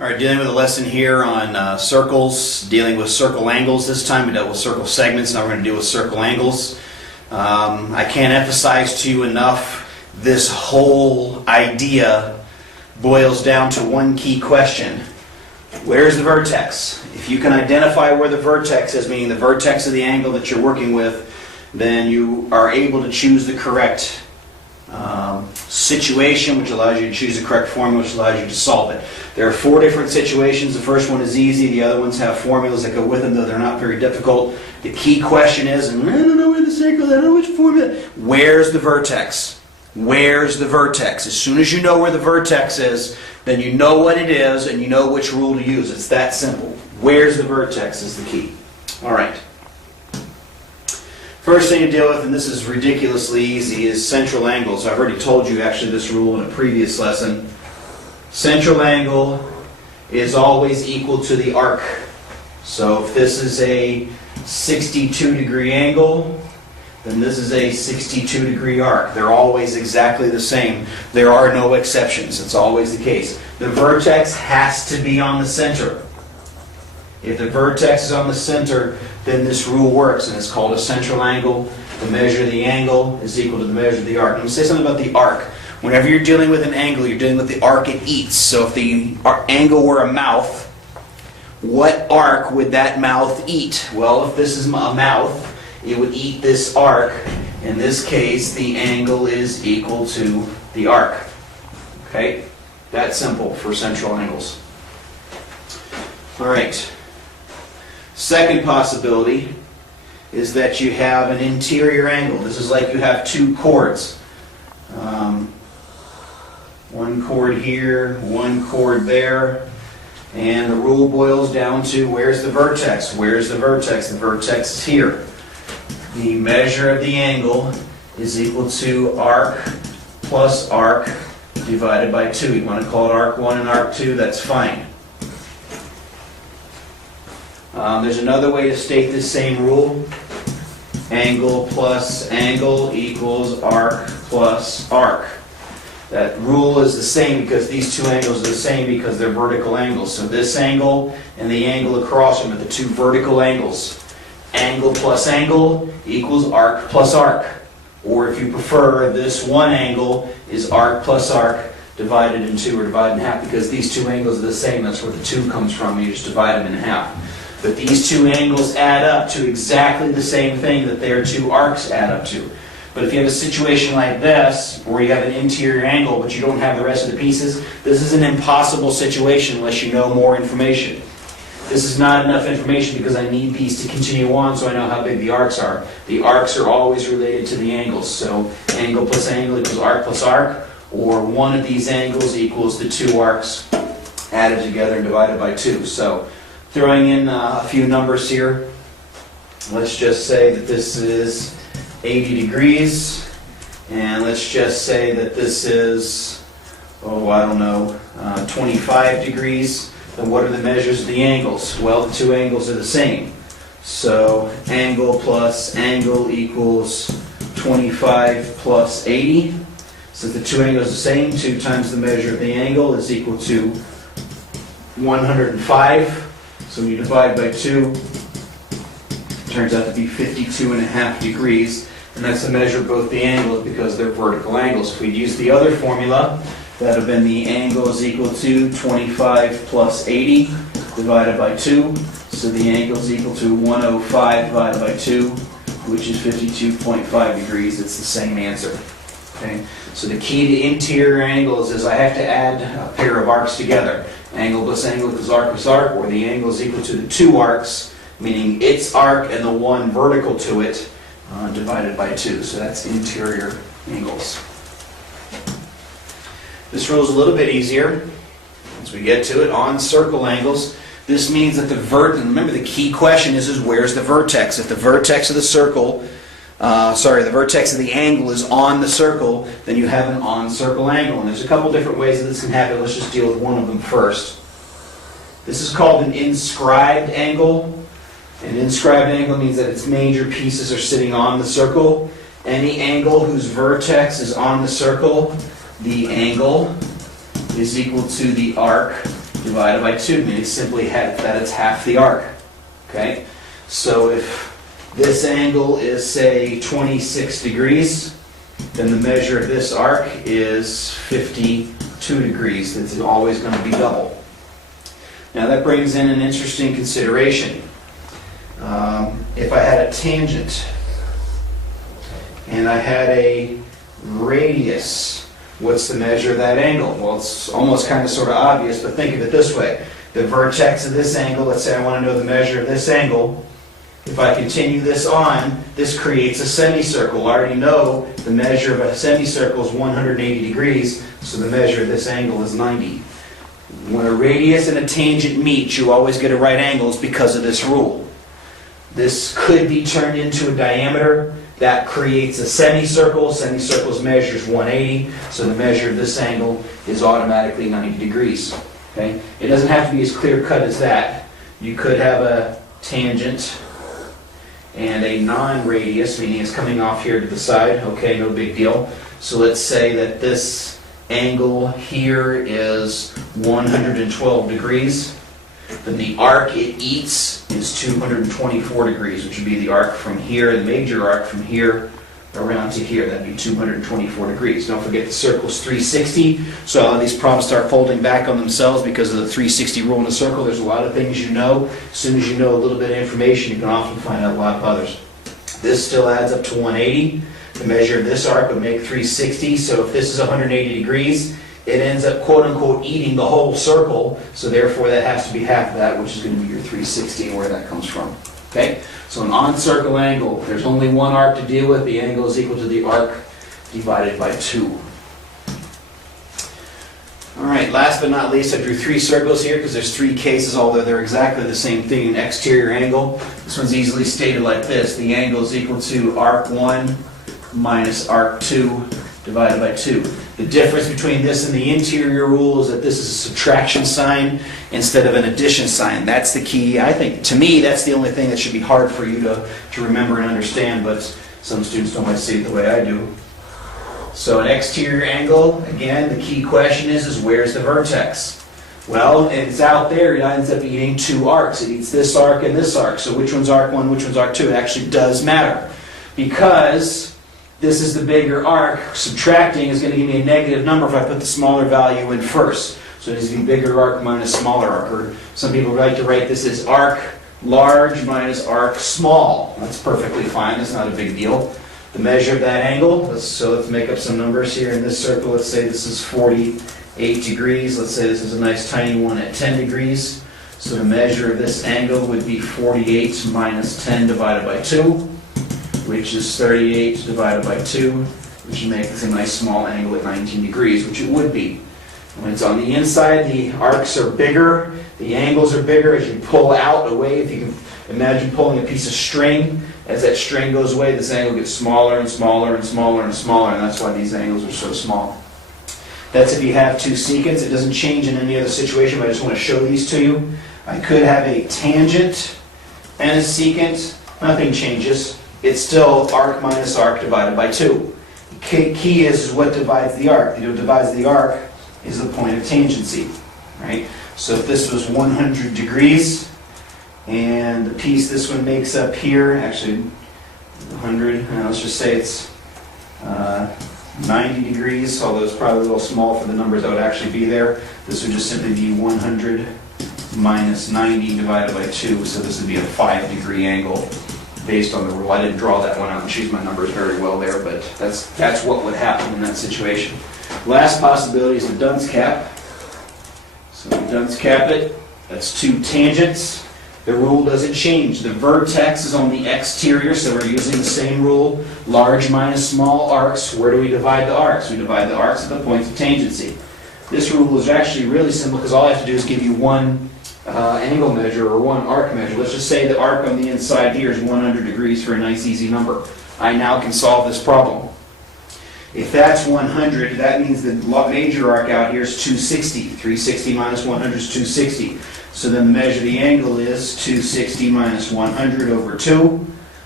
All right, dealing with a lesson here on circles, dealing with circle angles this time. We dealt with circle segments, now we're going to deal with circle angles. I can't emphasize to you enough, this whole idea boils down to one key question. Where's the vertex? If you can identify where the vertex is, meaning the vertex of the angle that you're working with, then you are able to choose the correct situation, which allows you to choose the correct formula, which allows you to solve it. There are 4 different situations. The first one is easy. The other ones have formulas that go with them, though they're not very difficult. The key question is, and I don't know where the circle is, I don't know which formula. Where's the vertex? Where's the vertex? As soon as you know where the vertex is, then you know what it is and you know which rule to use. It's that simple. Where's the vertex is the key. All right. First thing to deal with, and this is ridiculously easy, is central angles. I've already told you actually this rule in a previous lesson. Central angle is always equal to the arc. So if this is a 62-degree angle, then this is a 62-degree arc. They're always exactly the same. There are no exceptions. It's always the case. The vertex has to be on the center. If the vertex is on the center, then this rule works, and it's called a central angle. The measure of the angle is equal to the measure of the arc. Let me say something about the arc. Whenever you're dealing with an angle, you're dealing with the arc it eats. So if the angle were a mouth, what arc would that mouth eat? Well, if this is a mouth, it would eat this arc. In this case, the angle is equal to the arc. Okay? That's simple for central angles. All right. Second possibility is that you have an interior angle. This is like you have 2 chords. One chord here, one chord there. And the rule boils down to where's the vertex? Where's the vertex? The vertex is here. The measure of the angle is equal to arc plus arc divided by 2. You want to call it arc 1 and arc 2, that's fine. There's another way to state this same rule. Angle plus angle equals arc plus arc. That rule is the same because these 2 angles are the same because they're vertical angles. So this angle and the angle across them are the 2 vertical angles. Angle plus angle equals arc plus arc. Or if you prefer, this one angle is arc plus arc divided in 2 or divided in half because these 2 angles are the same. That's where the 2 comes from. You just divide them in half. But these 2 angles add up to exactly the same thing that their 2 arcs add up to. But if you have a situation like this, where you have an interior angle but you don't have the rest of the pieces, this is an impossible situation unless you know more information. This is not enough information because I need these to continue on so I know how big the arcs are. The arcs are always related to the angles. So angle plus angle equals arc plus arc, or one of these angles equals the 2 arcs added together and divided by 2. So throwing in a few numbers here, let's just say that this is 80 degrees, and let's just say that this is, 25 degrees. Then what are the measures of the angles? Well, the 2 angles are the same. So angle plus angle equals 25 plus 80. Since the 2 angles are the same, 2 times the measure of the angle is equal to 105. So when you divide by 2, it turns out to be 52.5 degrees, and that's the measure of both the angles because they're vertical angles. If we'd used the other formula, that would have been the angle is equal to 25 plus 80 divided by 2. So the angle is equal to 105 divided by 2, which is 52.5 degrees. It's the same answer. Okay? So the key to interior angles is I have to add a pair of arcs together. Angle plus angle equals arc plus arc, or the angle is equal to the 2 arcs, meaning its arc and the one vertical to it, divided by 2. So that's interior angles. This rule is a little bit easier as we get to it. On circle angles, this means that remember the key question is where's the vertex? If the vertex of the circle, the vertex of the angle is on the circle, then you have an on-circle angle. And there's a couple different ways that this can happen. Let's just deal with one of them first. This is called an inscribed angle. An inscribed angle means that its major pieces are sitting on the circle. Any angle whose vertex is on the circle, the angle is equal to the arc divided by 2, meaning simply that it's half the arc. Okay? So if this angle is, say, 26 degrees, then the measure of this arc is 52 degrees. It's always going to be double. Now that brings in an interesting consideration. If I had a tangent and I had a radius, what's the measure of that angle? Well, it's almost kind of sort of obvious, but think of it this way. The vertex of this angle, let's say I want to know the measure of this angle. If I continue this on, this creates a semicircle. I already know the measure of a semicircle is 180 degrees, so the measure of this angle is 90. When a radius and a tangent meet, you always get a right angles because of this rule. This could be turned into a diameter. That creates a semicircle. Semicircle's measure is 180, so the measure of this angle is automatically 90 degrees. Okay? It doesn't have to be as clear-cut as that. You could have a tangent and a non-radius, meaning it's coming off here to the side. Okay, no big deal. So let's say that this angle here is 112 degrees. Then the arc it eats is 224 degrees, which would be the arc from here, the major arc from here around to here. That'd be 224 degrees. Don't forget the circle's 360, so all these problems start folding back on themselves because of the 360 rule in a circle. There's a lot of things you know. As soon as you know a little bit of information, you can often find out a lot of others. This still adds up to 180. The measure of this arc would make 360, so if this is 180 degrees, it ends up quote-unquote eating the whole circle, so therefore that has to be half of that, which is going to be your 360 and where that comes from. Okay? So an on-circle angle, there's only one arc to deal with. The angle is equal to the arc divided by 2. All right, last but not least, I drew 3 circles here because there's 3 cases, although they're exactly the same thing, an exterior angle. This one's easily stated like this. The angle is equal to arc 1 minus arc 2 divided by 2. The difference between this and the interior rule is that this is a subtraction sign instead of an addition sign. That's the key. I think, to me, that's the only thing that should be hard for you to remember and understand, but some students don't like to see it the way I do. So an exterior angle, again, the key question is where's the vertex? Well, it's out there. It ends up eating 2 arcs. It eats this arc and this arc. So which one's arc 1, which one's arc 2? It actually does matter. Because this is the bigger arc, subtracting is going to give me a negative number if I put the smaller value in first. So it needs to be bigger arc minus smaller arc. Or some people like to write this as arc large minus arc small. That's perfectly fine. That's not a big deal. The measure of that angle, let's make up some numbers here in this circle. Let's say this is 48 degrees. Let's say this is a nice tiny one at 10 degrees. So the measure of this angle would be 48 minus 10 divided by 2. Which is 38 divided by 2, which would make this a nice small angle at 19 degrees, which it would be. When it's on the inside, the arcs are bigger, the angles are bigger. As you pull out away, if you can imagine pulling a piece of string, as that string goes away, this angle gets smaller and smaller and smaller and smaller, and that's why these angles are so small. That's if you have 2 secants. It doesn't change in any other situation, but I just want to show these to you. I could have a tangent and a secant. Nothing changes. It's still arc minus arc divided by 2. The key is what divides the arc. What divides the arc is the point of tangency, right? So if this was 100 degrees, and the piece this one makes up here, actually 100, let's just say it's 90 degrees, although it's probably a little small for the numbers that would actually be there. This would just simply be 100 minus 90 divided by 2, so this would be a 5-degree angle. Based on the rule. I didn't draw that one out and choose my numbers very well there, but that's what would happen in that situation. Last possibility is the dunce cap. So we dunce cap it. That's 2 tangents. The rule doesn't change. The vertex is on the exterior, so we're using the same rule. Large minus small arcs. Where do we divide the arcs? We divide the arcs at the points of tangency. This rule is actually really simple because all I have to do is give you one angle measure or one arc measure. Let's just say the arc on the inside here is 100 degrees for a nice easy number. I now can solve this problem. If that's 100, that means the major arc out here is 260. 360 minus 100 is 260. So then the measure of the angle is 260 minus 100 over 2,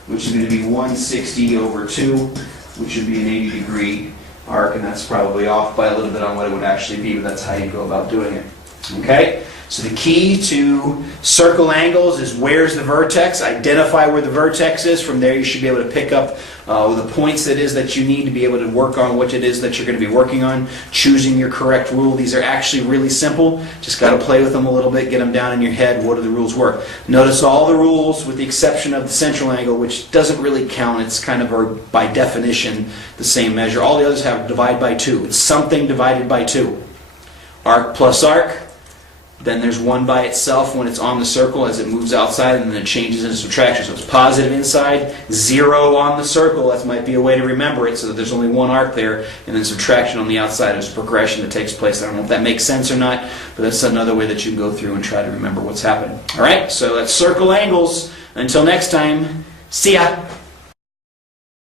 which is going to be 160 over 2, which would be an 80-degree arc, and that's probably off by a little bit on what it would actually be, but that's how you go about doing it. Okay? So the key to circle angles is where's the vertex. Identify where the vertex is. From there you should be able to pick up the points that is that you need to be able to work on what it is that you're going to be working on. Choosing your correct rule. These are actually really simple. Just got to play with them a little bit, get them down in your head. What do the rules work? Notice all the rules with the exception of the central angle, which doesn't really count. It's kind of by definition the same measure. All the others have divide by 2. It's something divided by 2. Arc plus arc. Then there's 1 by itself when it's on the circle as it moves outside, and then it changes into subtraction. So it's positive inside, 0 on the circle. That might be a way to remember it, so that there's only 1 arc there, and then subtraction on the outside. There's a progression that takes place. I don't know if that makes sense or not, but that's another way that you can go through and try to remember what's happening. All right, so that's circle angles. Until next time, see ya.